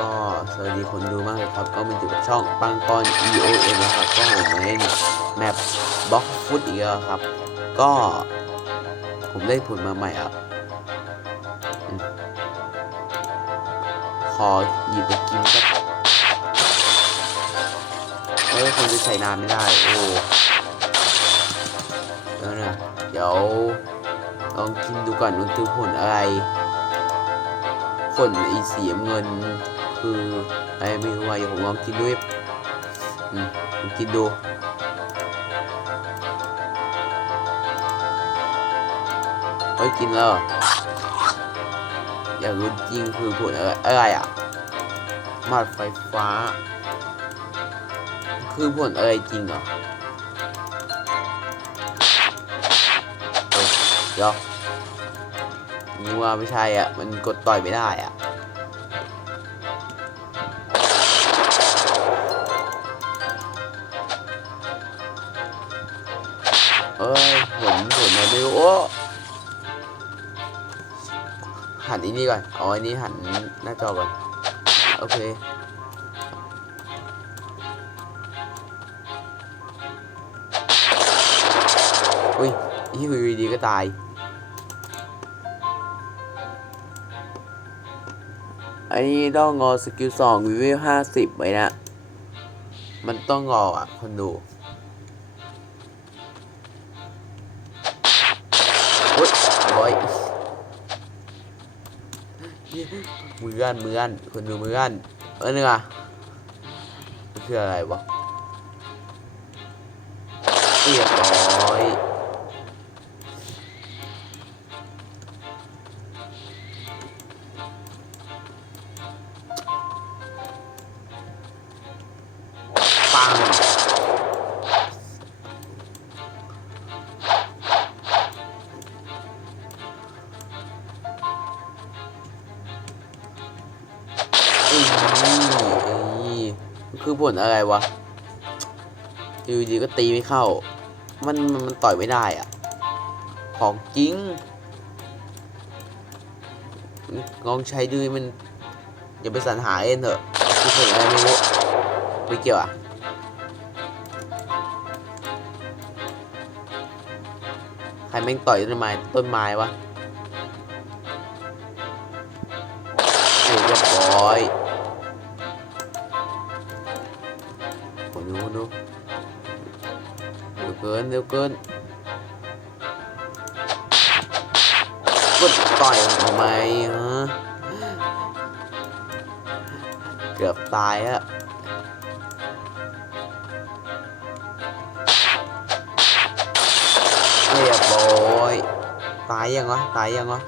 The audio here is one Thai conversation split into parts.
ก็สวัสดีคนดูมากเลยครับ ก็มาอยู่กับช่องปังปอน EOM นะครับ ก็ผมมาเล่นแมปบล็อกฟุตอีกแล้วครับ ก็ผมได้ผลมาใหม่อะขอหยิบไปกินสักเอ้ยคงจะใส่นานไม่ได้ โอ้เดี๋ยวนะเดี๋ยวลองกินดูก่อนมันคือผลอะไร ผลไอสีน้ำเงิน คืออะไรไม่รู้ว่ายวผมลองกินด้วยอืมผมกินดูเฮ้ยกินแล้วอยากรู้จริงคือผลอะไรอะไรอะมัดไฟฟ้า คือผลอะไรจริงเหรอเฮ้ยเดี๋ยวนึกว่าไม่ใช่อะ มันกดต่อยไม่ได้อะ มผมไรไม่รู้โอ้หันอันนี้ก่อนเอาอันนี้หันหน้าจอก่อนโอเคอุ้ยนี่คือดีก็ตาย อันนี้ต้องงอสกิลสองวิวห้าสิบไว้นะ มันต้องงออะ คนดู มือกันมือกันคนดูมือกันเออเนี่ยมันคืออะไรวะเรียบร้อยปัง คือผลอะไรวะอยู่ดีก็ตีไม่เข้า มันมันมันต่อยไม่ได้อะของจริงลองใช้ดูมัน อย่าไปสรรหาเองเถอะคือผลอะไรไม่รู้ไม่เกี่ยวอะใครแม่งต่อยต้นไม้ต้นไม้วะยเรียบร้อย ดูดูเร็วเกินเร็วเกินกดต่อยทำไมฮะเกือบตายอะเรียบร้อยตายยังวะตายยังวะ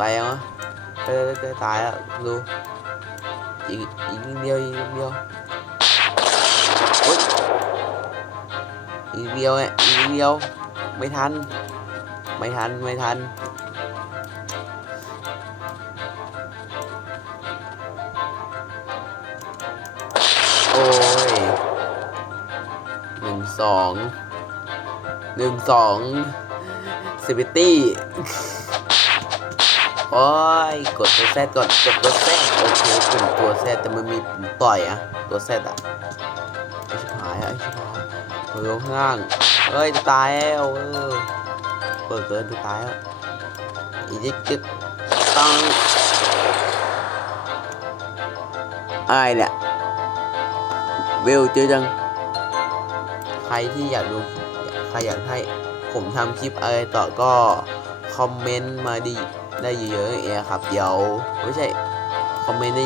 ตายยังวะเต้เต้ตายแล้วดู อีกอีกนิดเดียวอีกนิดเดียวอีกนิดเดียวเนี่ยอีกนิดเดียว ไม่ทัน ไม่ทัน ไม่ทัน โอ้ยหนึ่งสองหนึ่งสองสิบิตี้ โอ้ยกดตัวแซดก่อนกดตัวแซดโอเคกดตัวแซดแต่มันมีปุ่มต่อยอะตัวแซดอะไอชิบหายอะไอชิบหายเฮ้ยข้างล่างเฮ้ยตายแล้วเออเปิดเกินตายแล้วอีจิกจิกตังอะไรเนี่ยเวลเจอจัง ใครที่อยากดูใครอยากให้ผมทำคลิปอะไรต่อก็ อมเมนต์มาดีได้เยอะๆเองครับ เดี๋ยวไม่ใช่คอมเมนต์ได้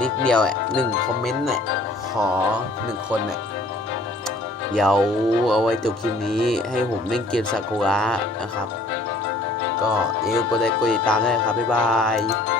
นิดเดียวแหละหนึ่งคอมเมนต์น่ะขอหนึ่งคนน่ะเดี๋ยวเอาไว้จบคลิปนี้ให้ผมเล่นเกมซากุระนะครับ ก็อย่าลืมกดไลค์กดติดตามด้วยครับ บ๊ายบาย